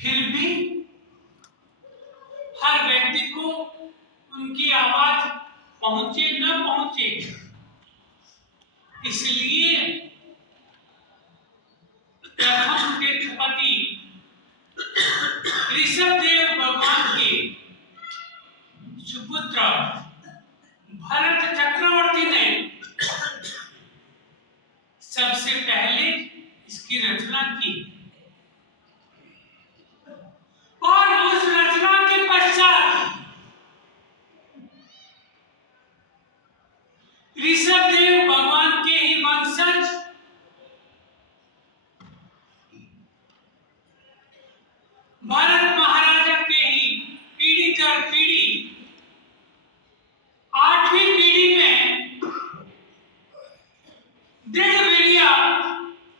फिर भी हर व्यक्ति को उनकी आवाज पहुंचे न पहुंचे, इसलिए प्रथम तीर्थपति ऋषभदेव भगवान के सुपुत्र भरत चक्रवर्ती ने सबसे पहले इसकी रचना की और उस रचना के पश्चात ऋषभदेव भगवान के ही वंशज भरत महाराजा के ही पीढ़ी दर पीढ़ी 8वीं पीढ़ी में दृढ़वीर्य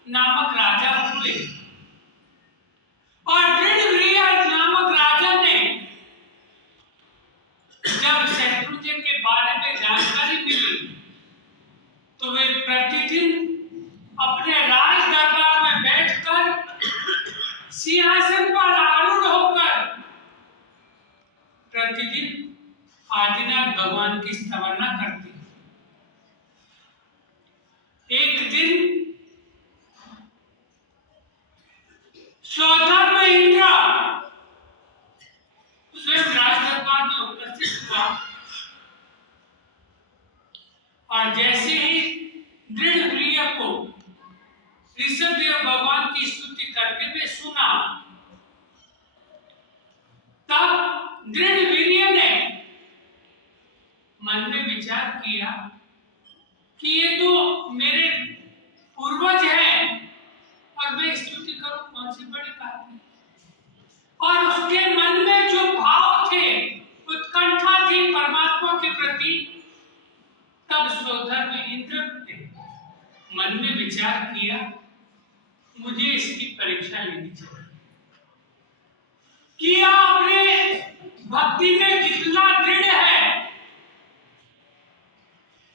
नामक राजा हुए और दृढ़वीर्य नामक राजा ने जब शत्रुंजय के बारे में जानकारी मिली तो वे प्रतिदिन अपने राज दरबार में बैठकर सिंहासन पर आरूढ़ होकर प्रतिदिन आदिनाथ भगवान की स्तवना करते। एक दिन सौधर्म इंद्र स्वयं राजदरबार में उपस्थित हुआ और जैसे ही दृढ़वीर्य को ऋषभदेव भगवान की स्तुति करते हुए सुना, तब दृढ़वीर्य ने मन में विचार किया कि ये तो मेरे पूर्वज हैं और मैं स्तुति करूं, कौन सी बड़ी बात है। और उसके मन में जो भाव थे, उत्कंठा थी परमात्मा के प्रति, तब सौधर्म इंद्र ने मन में विचार किया मुझे इसकी परीक्षा लेनी चाहिए कि अपने भक्ति में कितना दृढ़ है,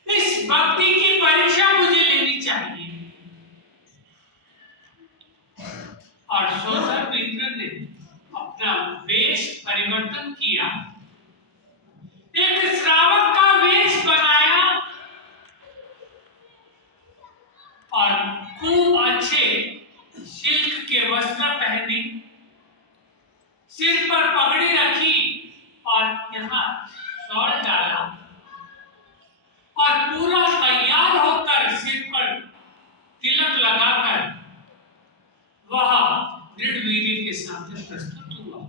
इस भक्ति की परीक्षा मुझे लेनी चाहिए। और सौधर्म इंद्र ने अपना वेश परिवर्तन किया, एक श्रावक का वेश बनाया और खूब अच्छे सिल्क के वस्त्र पहने, सिर पर पगड़ी रखी और यहाँ शॉल डाला और पूरा तैयार होकर सिर पर तिलक लगाकर वह दृढ़वीर्य के सामने प्रस्तुत हुआ।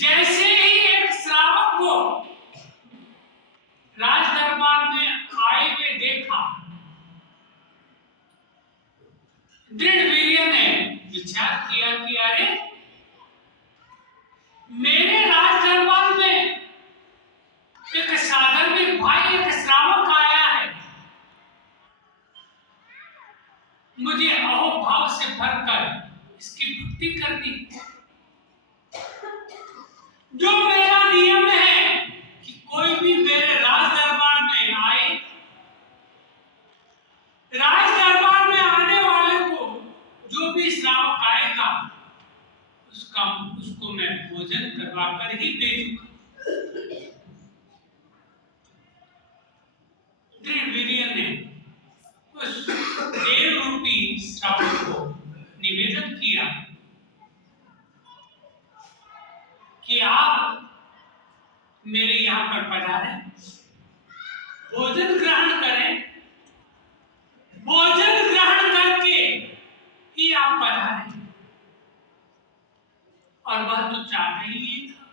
जैसे ही एक श्रावक को राज दरबार में आए हुए देखा, दृढ़वीर्य ने विचार किया कि अरे मेरे राज दरबार में एक साधारण भाई, एक श्रावक आया है, मुझे अहोभाव से भरकर इसकी भक्ति करनी। जो मेरा नियम है कि कोई भी मेरे राज दरबार में आए, राज दरबार में आने वाले को जो भी श्रावक आएगा उसको मैं भोजन करवाकर ही भेजूंगा। दृढ़वीर्य ने उस देव रूपी श्रावक को निवेदन किया कि आप मेरे यहाँ पर पधारें, भोजन ग्रहण करें, भोजन ग्रहण करके ही आप पधारें। और वह तो चाहता ही ये था,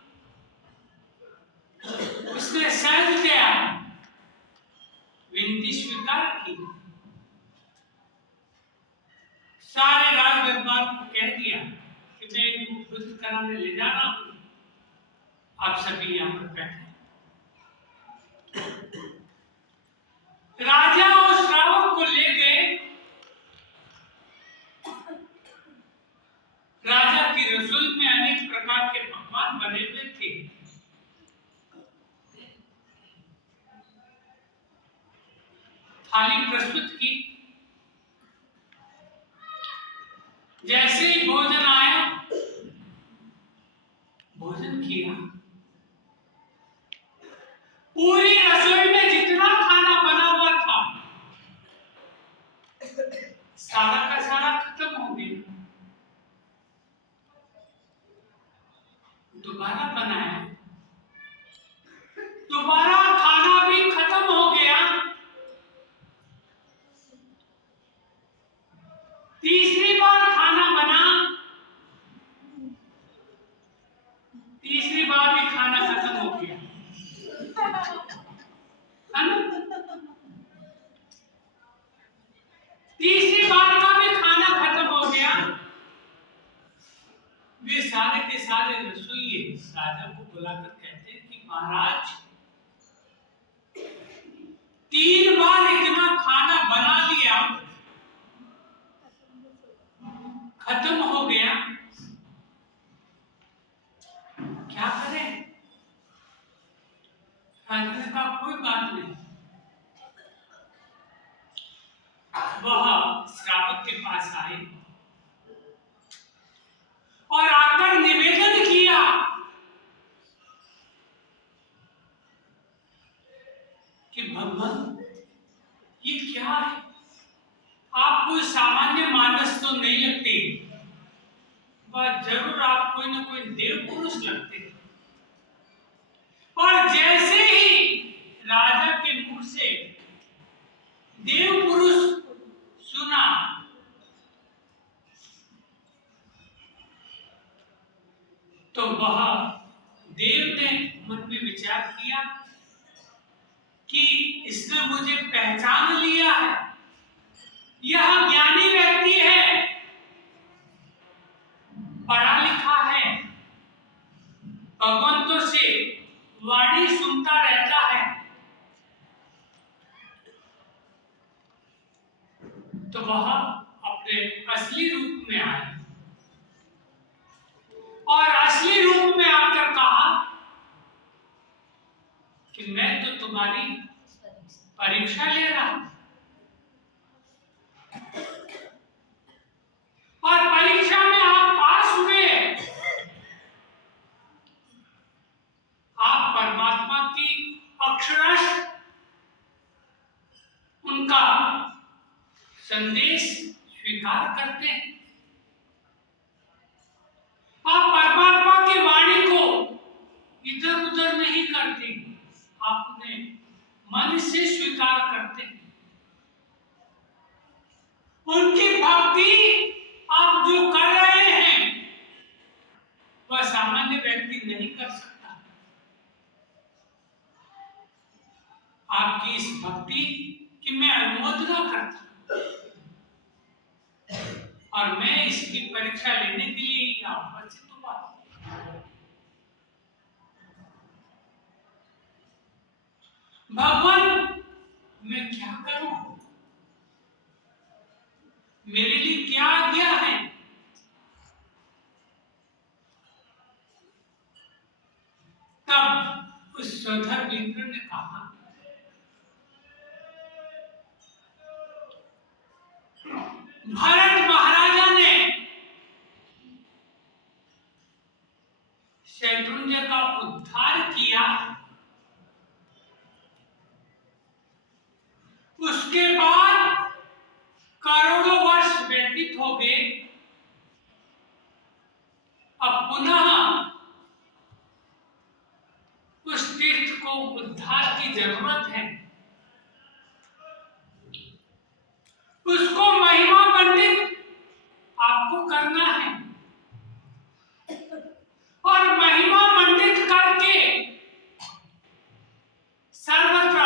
उसने सहज गया, विनती स्वीकार की, सारे राज दरबार को कह दिया कि मैं इनको भोजन कराने ले जा रहा हूं, आप सभी यहाँ पर बैठे। राजा और श्रावक को ले गए। राजा की रसोई में अनेक प्रकार के पकवान बने हुए थे। थाली प्रस्तुत की। जैसे ही भोजन आया, दोबारा बनाया, दोबारा खाना भी खत्म हो गया। तीसरी बार खाना बना, तीसरी बार भी खाना खत्म हो गया, है ना? तीसरी बार का भी खाना खत्म हो गया। वे सारे के सारे रसोइये राजा को बुलाकर कहते हैं कि महाराज, 3 बार इतना खाना बना लिया, खत्म हो गया, क्या करें? राजा ने कहा कोई बात नहीं। वह श्रावक के पास आए और आकर निवेदन किया कि भगवान, ये क्या है? आप कोई सामान्य मानस तो नहीं लगते, वह जरूर आप कोई ना कोई देव पुरुष लगते। और जैसे ही राजा के मुख से देव पुरुष सुना, तो वह देव ने मन में विचार किया कि इसने मुझे पहचान लिया है, यह ज्ञानी व्यक्ति है, पढ़ा लिखा है, भगवंतों से वाणी सुनता रहता है। तो वह अपने असली रूप में आए और असली रूप में आकर कहा कि मैं तो तुम्हारी परीक्षा ले रहा हूं, और परीक्षा में आप पास हुए, आप परमात्मा की अक्षरश उनका संदेश स्वीकार करते हैं, आप परमात्मा की वाणी को इधर उधर नहीं करते, आप उन्हें मन से स्वीकार करते हैं। उनकी भक्ति आप जो कर रहे हैं, वह सामान्य व्यक्ति नहीं कर सकता। आपकी इस भक्ति की मैं अनुमोदना करता हूं और मैं इसकी परीक्षा लेने के लिए यहाँ उपस्थित हुआ। भगवान, मैं क्या करूं? मेरे लिए क्या आज्ञा है? तब उस स्वधर्म इंद्र ने कहा, भरत महाराजा ने शत्रुंजय का उद्धार किया, उसके बाद करोड़ों वर्ष व्यतीत हो गए, अब पुनः उस तीर्थ को उद्धार की जरूरत है, उसको महिमा मंडित आपको करना है, और महिमा मंडित करके सर्वत्र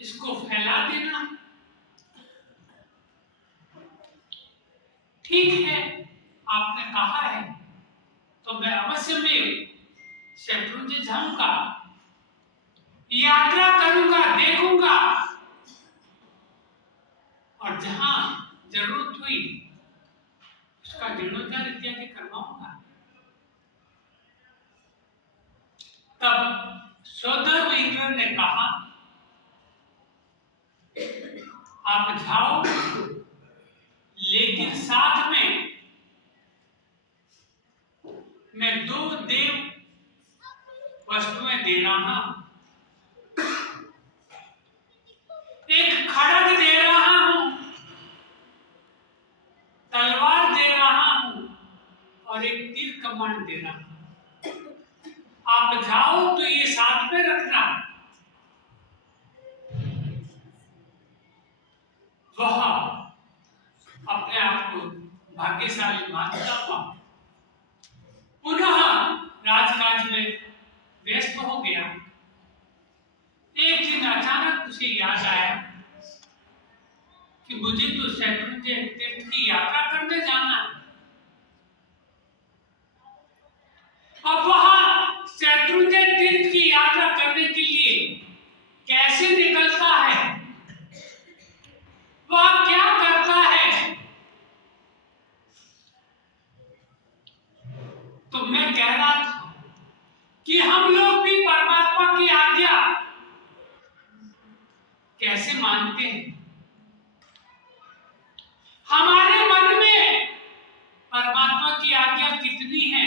इसको फैला देना। ठीक है, आपने कहा है तो मैं अवश्य में शत्रुंजय जाऊंगा, यात्रा करूंगा, देखूंगा, और जहां जरूरत हुई उसका जीर्णोद्धार इत्यादि करवाऊंगा। तब स्वधर्म इंद्र ने कहा, आप जाओ, लेकिन साथ में मैं 2 देव वस्तुएं दे रहा हूं, एक खड़ग दे रहा हूं, तलवार दे रहा हूं, और एक तीर कमान दे रहा हूं। आप जाओ तो ये साथ में रखना। वह अपने आप को भाग्यशाली मानता हुआ पुनः राजकाज में व्यस्त हो गया। एक दिन अचानक उसे याद आया कि मुझे तो शत्रुंजय तीर्थ की यात्रा करने जाना है। अब वह शत्रुंजय तीर्थ की यात्रा करने के लिए कैसे निकलता है, वह क्या करता है? तो मैं कह रहा था कि हम लोग भी परमात्मा की आज्ञा कैसे मानते हैं। हमारे मन में परमात्मा की आज्ञा कितनी है?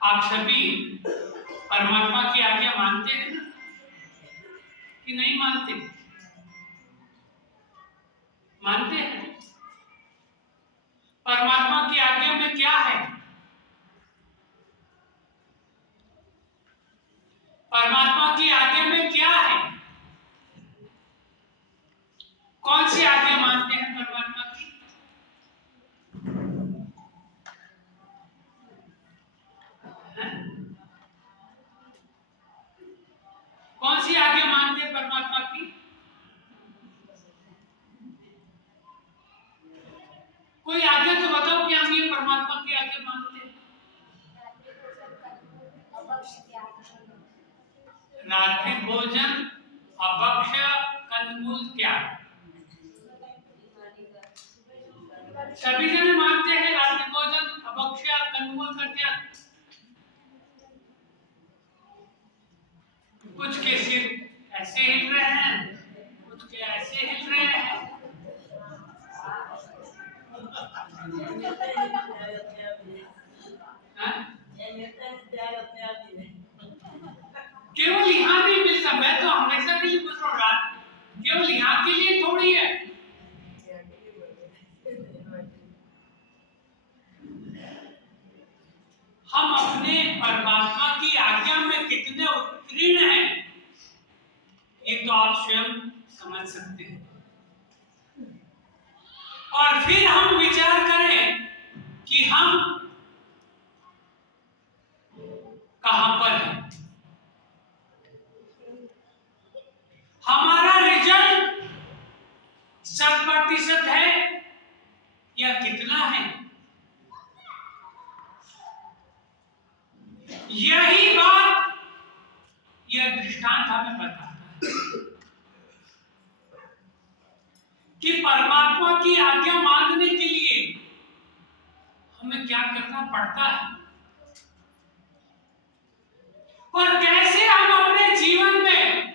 आप सभी परमात्मा की आज्ञा मानते हैं ना कि नहीं मानते? मानते हैं। परमात्मा की आज्ञा में क्या है? परमात्मा की आज्ञा में क्या है? कौन सी आज्ञा मानते हैं परमात्मा की? कौन सी आज्ञा मानते हैं परमात्मा की? कोई आज्ञा तो बताओ कि हम ये परमात्मा की आज्ञा मानते हैं। रात्रि भोजन, अभक्ष, कंदमूल त्याग। सभी जने मानते हैं रात्रि भोजन, अभक्ष, कंदमूल का त्याग। कुछ के सिर ऐसे हिल रहे हैं, कुछ के ऐसे हिल रहे हैं। केवल यहाँ नहीं मिलता। मैं तो हमेशा के लिए पूछ रहा हूँ, केवल यहाँ के लिए थोड़ी है। हम अपने परमात्मा की आज्ञा में कितने उत्तीर्ण हैं, ये तो आप स्वयं समझ सकते हैं। और फिर हम विचार करें कि हम कहां पर हैं। हमारा रिजल्ट 100% है या कितना है? यही बात, यह दृष्टांत हमें बताता है कि परमात्मा की आज्ञा मानने के लिए हमें क्या करना पड़ता है और कैसे हम अपने जीवन में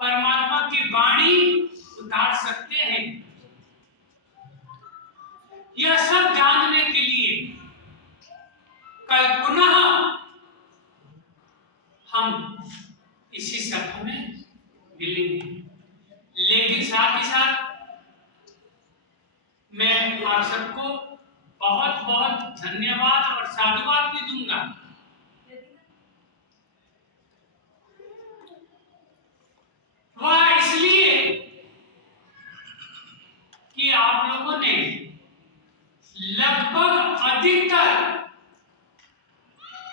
परमात्मा की वाणी उतार सकते हैं। यह सब जानने के लिए कल पुनः हम इसी सभा में मिलेंगे। लेकिन साथ ही साथ मैं आप सबको बहुत बहुत धन्यवाद और साधुवाद भी दूंगा। वह इसलिए कि आप लोगों ने लगभग अधिकतर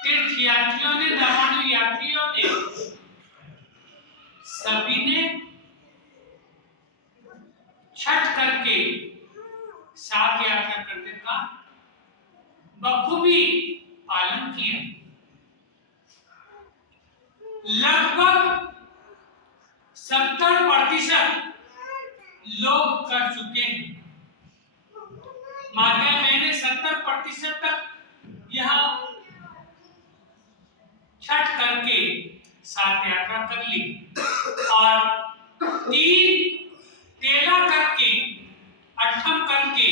तीर्थयात्रियों ने, धर्मानु यात्रियों ने, सभी ने छठ करके साथ यात्रा करने का बखूबी पालन किया। लगभग 70% लोग कर चुके हैं। माने मैंने 70% तक यह छठ करके साथ यात्रा कर ली और 3 तेला करके, 8 करके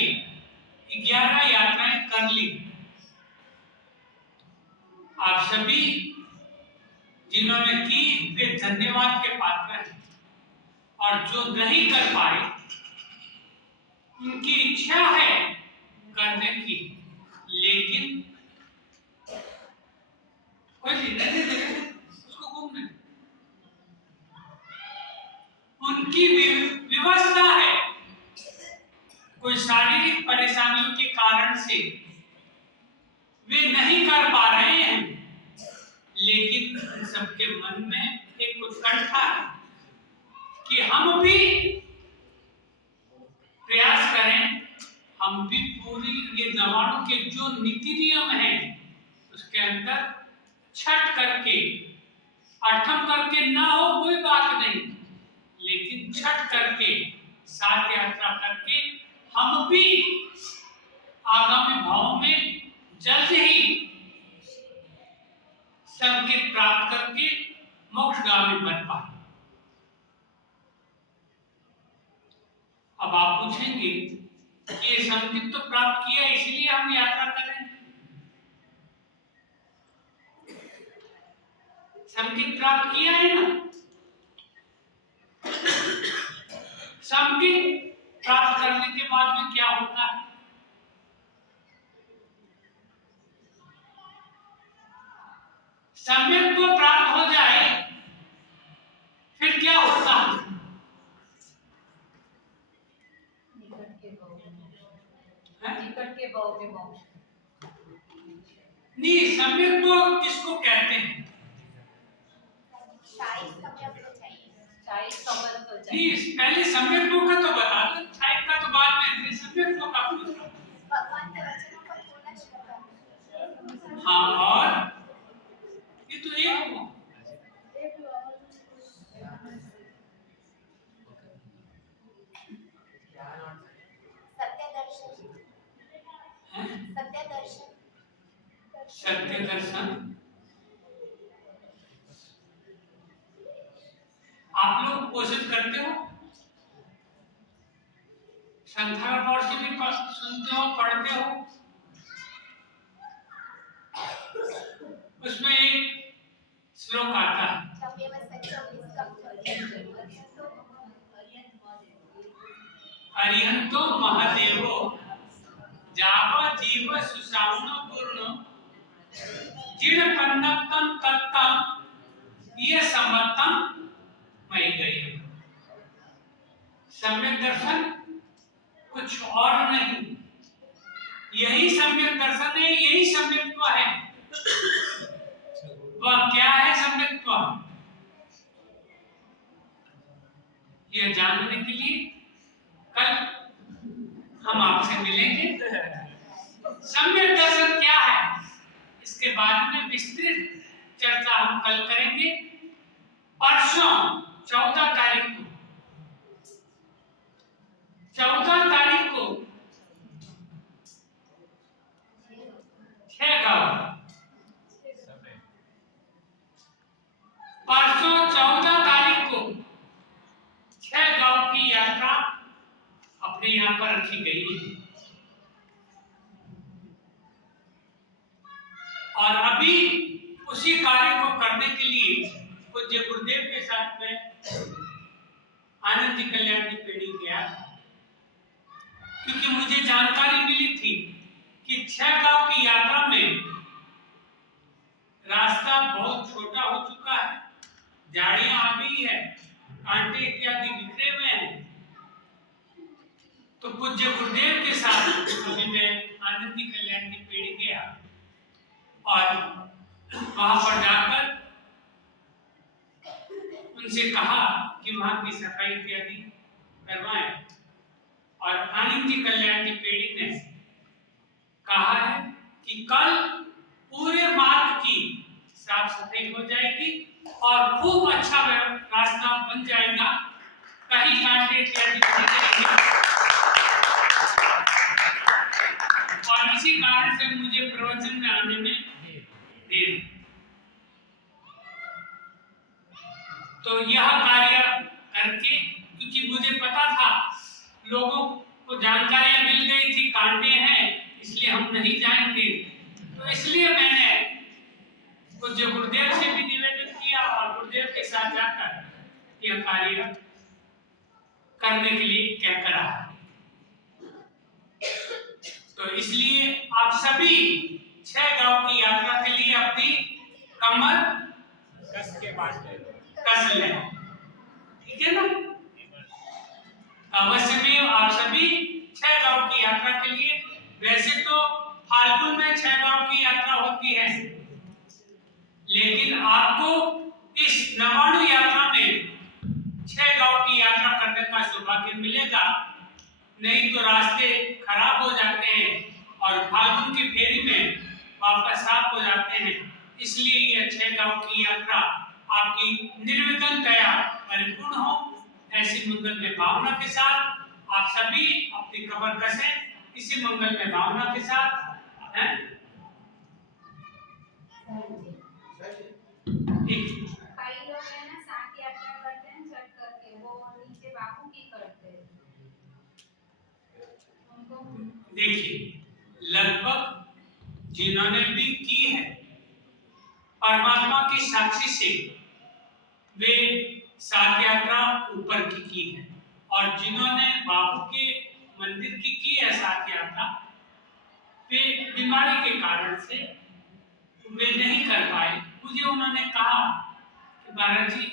11 यात्राएं कर ली। आप सभी जिन्होंने की वे धन्यवाद के पात्र हैं और जो नहीं कर पाए उनकी इच्छा है करने की, लेकिन कोई निर्णय नहीं दे उसको घूमने। उनकी व्यवस्था है, कोई शारीरिक परेशानियों के कारण से वे नहीं कर पा रहे हैं, लेकिन सबके मन में एक उत्कंठा है कि हम भी प्रयास करें, हम भी पूरी ये नवाणु के जो नीति नियम हैं उसके अंदर छठ करके, आठम करके ना हो कोई बात नहीं, लेकिन छठ करके, साथ यात्रा करके हम भी आगामी भाव में जल्द ही संकेत प्राप्त करके मोक्षगामी बन पाए। अब आप पूछेंगे कि ये संकेत तो प्राप्त किया इसलिए हम यात्रा कर रहे हैं। संकेत प्राप्त किया है ना, संकेत प्राप्त करने के बाद में क्या होता है? सम्यक को प्राप्त हो जाए फिर क्या होता है? निकट के भाव में मोक्ष। नहीं, सम्यक तो किसको कहते हैं? नहीं, पहले सम्यक तो का तो बता दो, छाई का तो बाद में, सम्यक तो का पूछ रहा हूं। हाँ, और ये तो एक हुआ। सत्य दर्शन आप लोग कोशिश करते हो, संख्या और से भी सुनते हो, पढ़ते हो, उसमें एक श्लोक आता है, अरिहंतो महादेवो जावा जीव सुसावनो पूर्ण जिण पन्नतम तत्तम ये समत्तम मई गई। सम्यक दर्शन कुछ और नहीं, यही सम्यक दर्शन है, यही सम्यक्त्व है। वह क्या है सम्यक्त्व? यह जानने के लिए कल हम आपसे मिलेंगे। सम्यक दर्शन क्या है इसके बारे में विस्तृत चर्चा हम कल करेंगे। परसों 14 तारीख को 6 गांव, परसों 14 तारीख को 6 गांव की यात्रा अपने यहाँ पर रखी गई है। और अभी उसी कार्य को करने के लिए पूज्य गुरुदेव के साथ में आनंद जी कल्याण की पीढ़ी गया, क्योंकि मुझे जानकारी मिली थी कि 6 गांव की यात्रा में रास्ता बहुत छोटा हो चुका है, झाड़ियां आ गई है, कांटे इत्यादि बिखरे हुए हैं। तो पूज्य गुरुदेव के साथ अभी मैं आनंद जी कल्याण की पीढ़ी गया और वहां पर जाकर उनसे कहा कि वहां की सफाई इत्यादि करवाएं। और आनंद जी कल्याण की पीढ़ी ने कहा है कि कल पूरे मार्ग की साफ सफाई हो जाएगी और खूब अच्छा रास्ता बन जाएगा, कहीं कांटे इत्यादि नहीं करेंगे। और इसी कारण से मुझे प्रवचन में आने में देर। तो यह कार्य करके, क्योंकि मुझे पता था लोगों को जानकारियां मिल गई थी कांटे हैं इसलिए हम नहीं जाएंगे, तो इसलिए मैंने पूज्य गुरुदेव से भी निवेदन किया और गुरुदेव के साथ जाकर यह कार्य करने के लिए क्या करा। तो इसलिए आप सभी 6 गांव की यात्रा के लिए अपनी कमर कस लें, ठीक है ना। अवश्य में आप सभी 6 गांव की यात्रा के लिए, वैसे तो फाल्गुन में 6 गांव की यात्रा होती है, लेकिन आपको इस नवाणु यात्रा में 6 गांव की यात्रा करने का सौभाग्य मिलेगा। नहीं तो रास्ते खराब हो जाते हैं और फाल्गुन की फेरी में वापस साफ हो जाते हैं। इसलिए यह 6 गांव की यात्रा आपकी निर्विघ्नतया परिपूर्ण हो, ऐसी मंगल में भावना के साथ आप सभी अपनी कमर कसें। इसी मंगल में भावना के साथ हैं। कई लोग है ना साथ यात्रा करते हैं चढ़ करके, वो नीचे बाबू की करते हैं उनको। देखिए, लगभग जिन्होंने भी की है परमात्मा की साक्षी से वे साथ यात्रा ऊपर की है, और जिन्होंने बाबू के मंदिर की है साथ यात्रा, वे बीमारी के कारण से वे नहीं कर पाए। मुझे उन्होंने कहा कि महाराज जी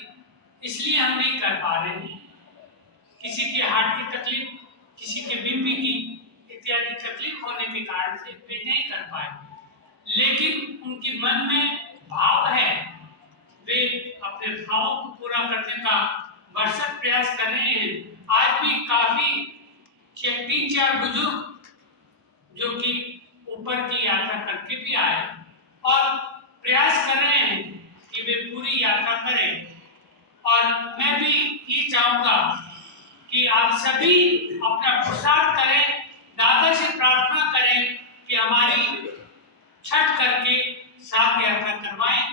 इसलिए हम नहीं कर पा रहे हैं, किसी के हार्ट की तकलीफ, किसी के बीपी की इत्यादि तकलीफ होने के कारण से वे नहीं कर पाए, लेकिन उनके मन में भाव है, वे अपने भावों को पूरा करने का भरसक प्रयास कर रहे हैं। आज भी काफी 3-4 बुजुर्ग जो कि ऊपर की यात्रा करके भी आए और प्रयास कर रहे हैं कि वे पूरी यात्रा करें। और मैं भी ये चाहूंगा कि आप सभी अपना पुरुषार्थ करें, दादा से प्रार्थना करें कि हमारी छठ करके साथ यात्रा करवाएं,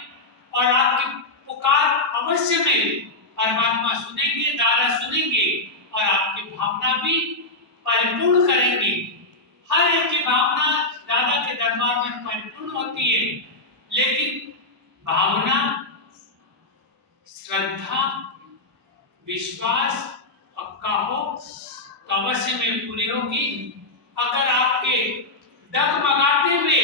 और आपकी पुकार अवश्य में परमात्मा सुनेंगे, दादा सुनेंगे और आपकी भावना भी परिपूर्ण करेंगे। हर एक की भावना दादा के दरबार में परिपूर्ण होती है, लेकिन भावना, श्रद्धा, विश्वास पक्का हो तो अवश्य में पूरी होगी। अगर आपके डगमगाते हुए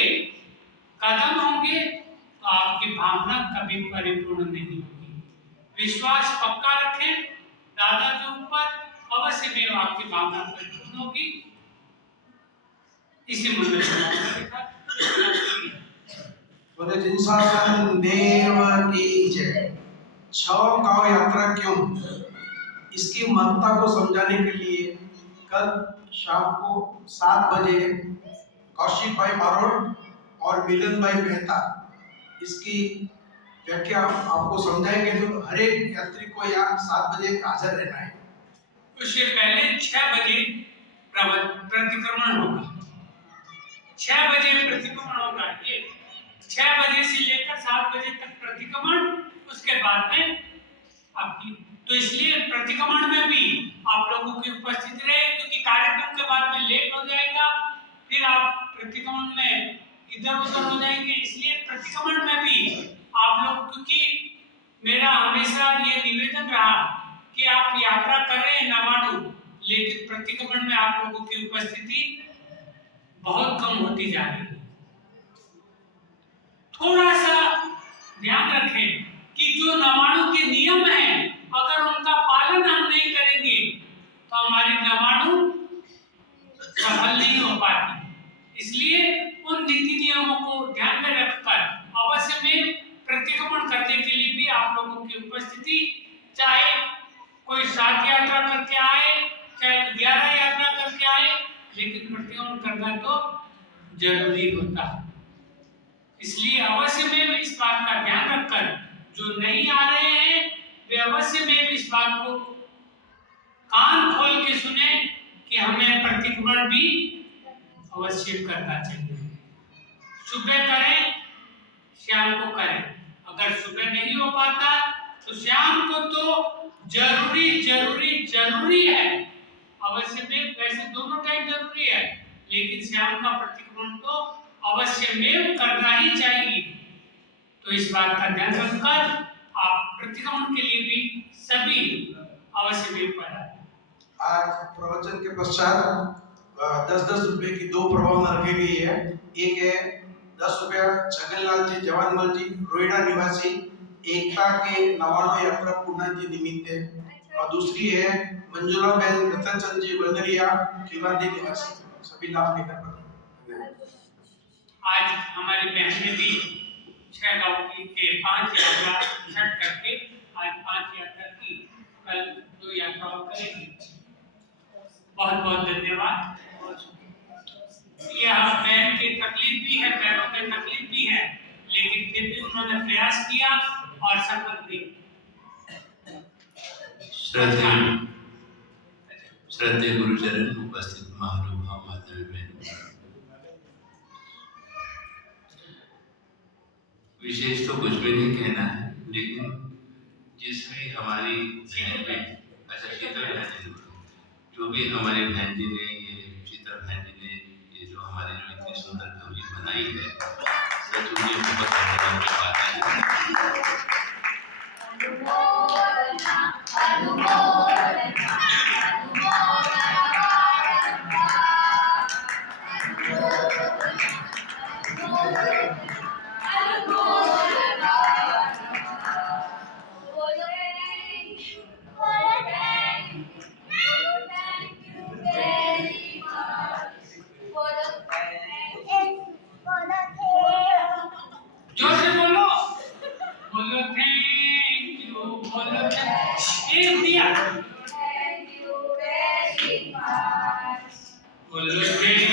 कदम होंगे तो आपकी भावना कभी परिपूर्ण नहीं होगी। विश्वास पक्का रखें दादा के ऊपर, अवश्य में आपकी भावना परिपूर्ण होगी। इसी मंगल के साथ बोले जिनशासन देव की जय। 6 गांव यात्रा क्यों, इसकी महत्ता को समझाने के लिए कल शाम को 7 बजे कौशिक भाई बारोट और मिलन भाई मेहता इसकी व्याख्या आपको समझाएंगे। तो हर एक यात्री को यहाँ 7 बजे हाजिर रहना है। उससे पहले 6 बजे प्रतिक्रमण होगा, 6 बजे प्रतिक्रमण होगा। ये 6 बजे से लेकर 7 बजे तक प्रतिक्रमण, उसके बाद में आपकी, तो इसलिए प्रतिक्रमण में भी आप लोगों की उपस्थिति रहे, क्योंकि कार्यक्रम के बाद में लेट हो जाएगा, फिर आप प्रतिक्रमण में इधर उधर हो जाएंगे। इसलिए प्रतिक्रमण में भी आप लोग, क्योंकि मेरा हमेशा ये निवेदन रहा कि आप यात्रा कर रहे हैं नवाणु, लेकिन प्रतिक्रमण में आप लोगों की उपस्थिति बहुत कम होती जा रही है। थोड़ा सा ध्यान रखें कि जो नवाणु के नियम हैं, अगर उनका पालन हम नहीं करेंगे तो हमारी नवाणु सफल नहीं हो पाती। इसलिए उन नीति नियमों को ध्यान में रखकर अवश्य में प्रतिक्रमण करने के लिए भी आप लोगों की उपस्थिति, चाहे कोई 7 यात्रा करके आए, चाहे 11 यात्रा करके आए, लेकिन प्रतिक्रमण करना तो जरूरी होता है। इसलिए अवश्य में इस बात का ध्यान रखकर जो नहीं आ रहे हैं वे अवश्य में इस बात को कान खोल के सुने कि हमें प्रतिक्रमण भी अवश्य करना चाहिए। सुबह करें, शाम को करें। अगर सुबह नहीं हो पाता तो शाम को तो जरूरी है। अवश्य में, वैसे दोनों टाइम जरूरी है, लेकिन शाम का प्रतिक्रमण तो अवश्य में करना ही चाहिए। तो इस बात का ध्यान रखकर आप प्रतिक्रमण के लिए भी सभी अवश्य में पढ़ा। आज प्रवचन के पश्चात 10-10 रुपए की 2 प्रभावना रखी गई है। एक है 10 रुपया छगनलाल जी जवानमल जी रोहिड़ा निवासी एकता के 99 यात्रा पूर्णांति निमित्त है, और दूसरी है मंजुला बहन रतनचंद जी वंदरिया खिवादी निवासी। सभी लाभ लेकर आज हमारी बहन ने भी 6 गांव की 5 यात्रा छठ करके आज 5 यात्रा की, कल 2 यात्राओं करेंगे। बहुत बहुत धन्यवाद। यह बहन की तकलीफ भी है, पैरों में तकलीफ भी है, लेकिन फिर भी उन्होंने प्रयास किया और सफल हुई। श्रद्धेय गुरुचरण उपस्थित महानुभाव माता बहनों, विशेष तो कुछ भी नहीं कहना है, लेकिन जिसमें हमारी बहन में शीतल बहन जी, जो भी हमारी बहन जी ने ये शीतल बहन जी ने ये जो हमारी जो इतनी सुंदर गौरी बनाई है, सच में बहुत धन्यवाद की बात है। जोर से बोलो, बोलो थैंक यू, बोलो एक दिया, Thank you very much. बोलो thank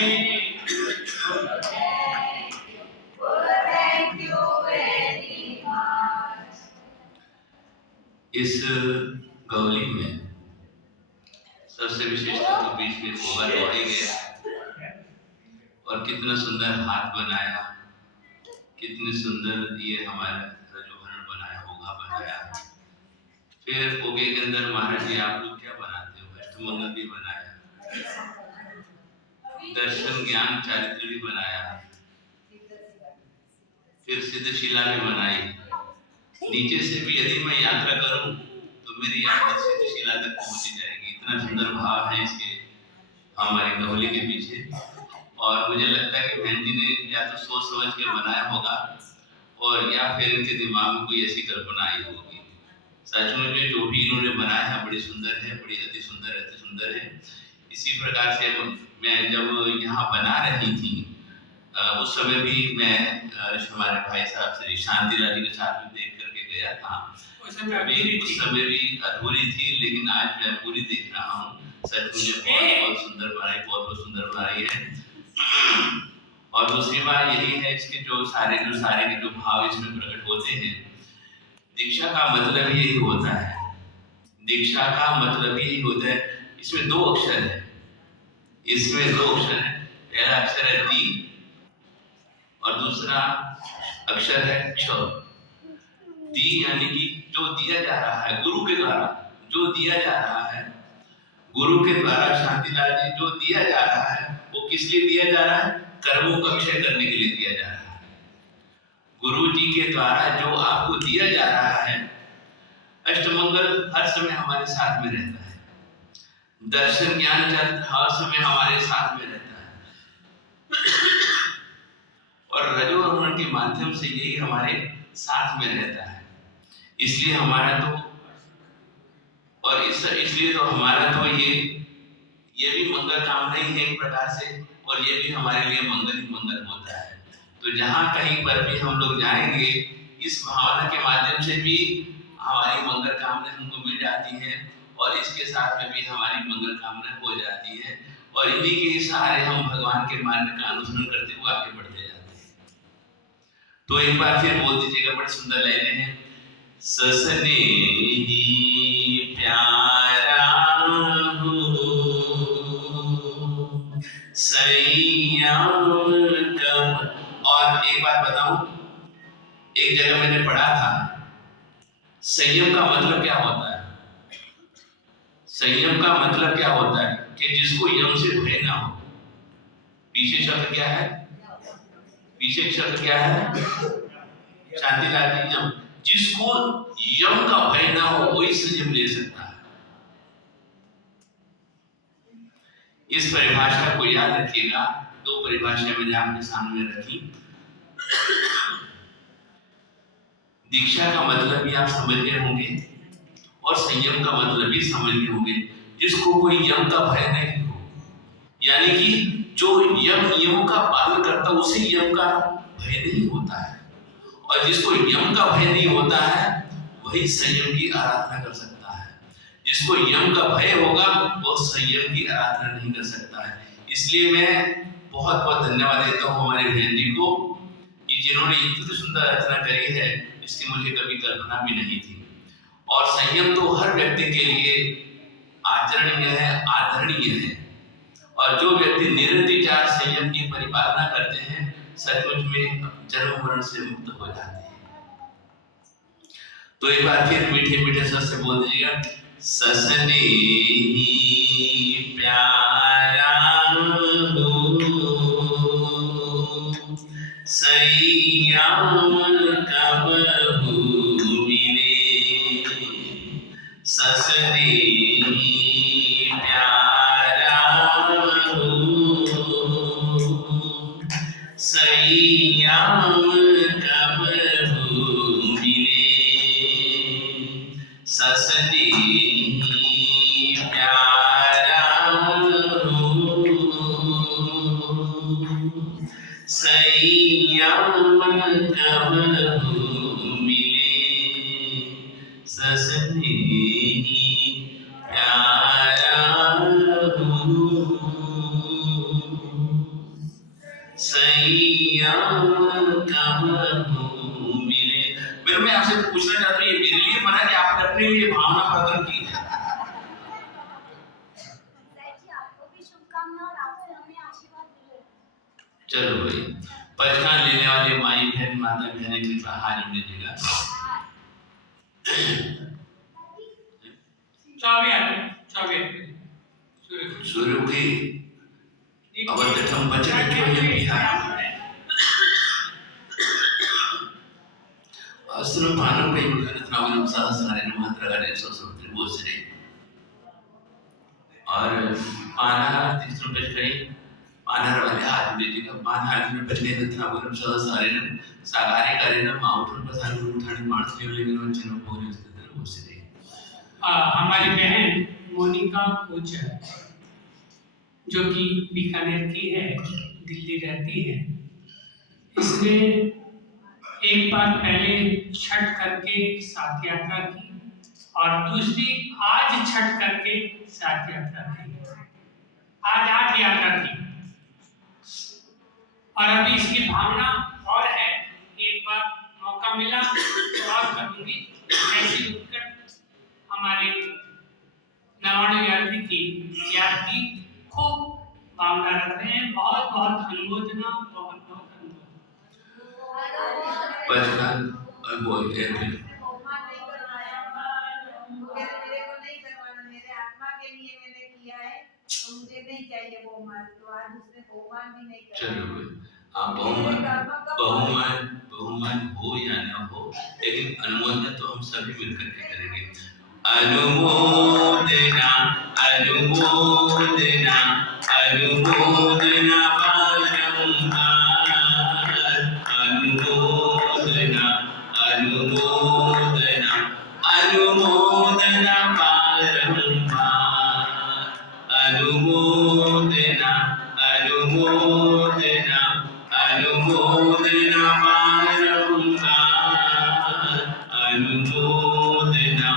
Thank you very much. इस गौली में सबसे विशेषता तो बीच में गोबर दौड़ी गया, और कितना सुंदर हाथ बनाया, कितनी सुंदर ये हमारा रजोहरण बनाया, होगा बनाया। फिर ओगे के अंदर महाराज जी आप लोग क्या बनाते हो, अष्टमंगल भी बनाया, दर्शन ज्ञान चारित्र भी बनाया, फिर सिद्धशिला भी बनाई। नीचे से भी यदि मैं यात्रा करूं तो मेरी यात्रा सिद्धशिला तक पहुंची जाएगी। इतना सुंदर भाव है इसके हमारे गौली के पीछे, और मुझे लगता है कि बहन जी ने या तो सोच समझ के बनाया होगा, और या फिर इनके दिमाग में कोई ऐसी कल्पना आई होगी। सच में जो भी इन्होंने बनाया है बड़ी सुंदर है, बड़ी अति सुंदर है। इसी प्रकार से मैं जब यहाँ बना रही थी उस समय भी मैं हमारे भाई साहब श्री शांतिलाल जी के साथ में देख करके गया था। उस समय भी अधूरी थी, लेकिन आज मैं पूरी देख रहा हूँ। सच में बहुत सुंदर बनाई है। और दूसरी बात यही है, इसके जो सारे के जो भाव इसमें प्रकट होते हैं, दीक्षा का मतलब यही होता है। दीक्षा का मतलब यही होता है। इसमें 2 अक्षर है, पहला अक्षर है दी और दूसरा अक्षर है क्ष। दी यानी कि जो दिया जा रहा है गुरु के द्वारा, जो दिया जा रहा है गुरु के द्वारा, शांतिलाल जी जो दिया जा रहा है वो किस लिए दिया जा रहा है? कर्मों का क्षय करने के लिए दिया जा रहा है। गुरु जी के द्वारा जो आपको दिया जा रहा है, अष्टमंगल हर समय हमारे साथ में रहता है, दर्शन ज्ञान चरित्र हर समय हमारे साथ में रहता है, और रजोहरण के माध्यम से यही हमारे साथ में रहता है। इसलिए हमारा तो इसलिए तो हमारा तो ये भी मंगल कामना ही है एक प्रकार से, और ये भी हमारे लिए मंगल ही मंगल होता है। तो जहाँ कहीं पर भी हम लोग जाएंगे, इस भावना के माध्यम से भी हमारी मंगल कामना हमको मिल जाती है, और इसके साथ में भी हमारी मंगल कामना हो जाती है, और इन्हीं के सहारे हम भगवान के मार्ग का अनुसरण करते हुए आगे बढ़ते जाते हैं। तो एक बार फिर बोल दीजिएगा, बड़ी सुंदर लाइनें हैं। ससने ही प्यारा संयम कब। और एक बात बताऊं, एक जगह मैंने पढ़ा था, संयम का मतलब क्या होता है? संयम का मतलब क्या होता है कि जिसको यम से भय ना हो। पीछे शब्द क्या है? पीछे शब्द क्या है? शांतिलाल जी, यम। जिसको यम का भय ना हो वही संयम ले सकता है। इस परिभाषा को याद रखिएगा। दो परिभाषा मैंने आपके सामने रखी। दीक्षा का मतलब भी आप समझ गए होंगे और संयम का मतलब भी समझ गए होंगे। जिसको कोई यम का भय नहीं हो, यानी कि जो यम नियमों का पालन करता है उसे यम का भय नहीं होता है, और जिसको यम का भय नहीं होता है वही संयम की आराधना कर सकता है। जिसको यम का भय होगा वो संयम की आराधना नहीं कर सकता है। इसलिए मैं बहुत बहुत धन्यवाद देता हूँ हमारे बहन जी को कि जिन्होंने इतनी सुंदर रचना करी है, इसकी मुझे कभी कल्पना भी नहीं थी। और संयम तो हर व्यक्ति के लिए आचरणीय है, आदरणीय है, और जो व्यक्ति निर्विचार संयम की परिपालना करते हैं सचमुच में जन्म मरण से मुक्त हो जाते हैं। तो एक बार फिर मीठे मीठे स्वर से बोल दीजिएगा, ससने प्यारा संयम कब मिले, ससने प्यारा संयम कब मिले, ससने प्यारा संयम कब मिले, ससने प्यारा संयम कब मिले। फिर मैं आपसे पूछना चाहता हूँ, ये मेरे लिए बना कि आपने अपने लिए भावना प्रकट की है? चलो भाई, पहचान लेने वाले माई बहन माता बहन कृपा हाथ जोड़ दीजिएगा। सूर्य की अवतम बचन के बिहार अस्त्र पानम कई मुखरत्नावरम सहस्रारे नमः सौसुत्र बोसरे और पाना तीसरों पे कई पाना वाले हाथ में दीजिएगा। पाना हाथ में बचने रत्नावरम सहस्रारे नम सागारे करे नम आउटर पसार उठाने मार्च लेवल में वचन बोले उसके बोसरे। हमारी बहन मोनिका कोच है जो कि बीकानेर की है, दिल्ली रहती है। इसने एक बार पहले छठ करके साथ यात्रा की और दूसरी आज छठ करके साथ यात्रा की। आज 8 यात्रा की और अभी इसकी भावना और है, एक बार मौका मिला तो और करूंगी। ऐसी उत्तर हमारे नवाणु यात्री की याद की खूब भावना रख रहे हैं। बहुत बहुत अनुमोदना, बहुत बहुत पहचान आप बहुमान हो या ना हो, लेकिन अनुमोदन तो हम सभी मिलकर के करेंगे। अनुमोदना अनुमोदना अनुमोदना बारंबार, अनुमोदना अनुमोदना अनुमोदना बारंबार, अनुमोदना अनुमोदना अनुमोदना बारंबार, अनुमोदना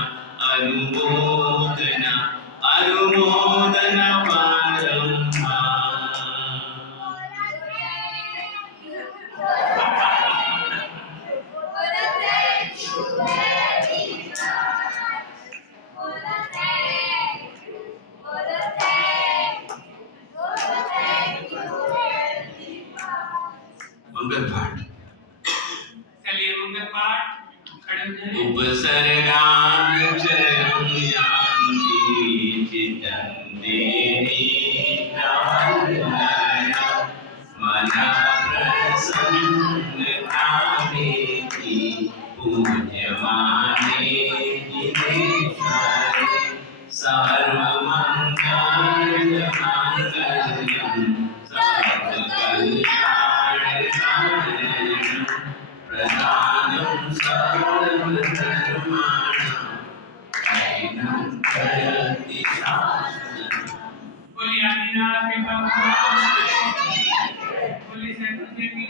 अनुमोदना अनुमोदना मंगल पाठ। चलिए मंगल पाठ खड़े हो जाइए। उपसर्गां चरम यान्ति चितन्देहि प्राणया, मना प्रसन्नतामेति पूज्यमाने दिनेशारे, सर्वमङ्गल माङ्गल्ये करति शासनम्। बोलिए आदिनाथ के भगवान, बोलिए शंकर जी की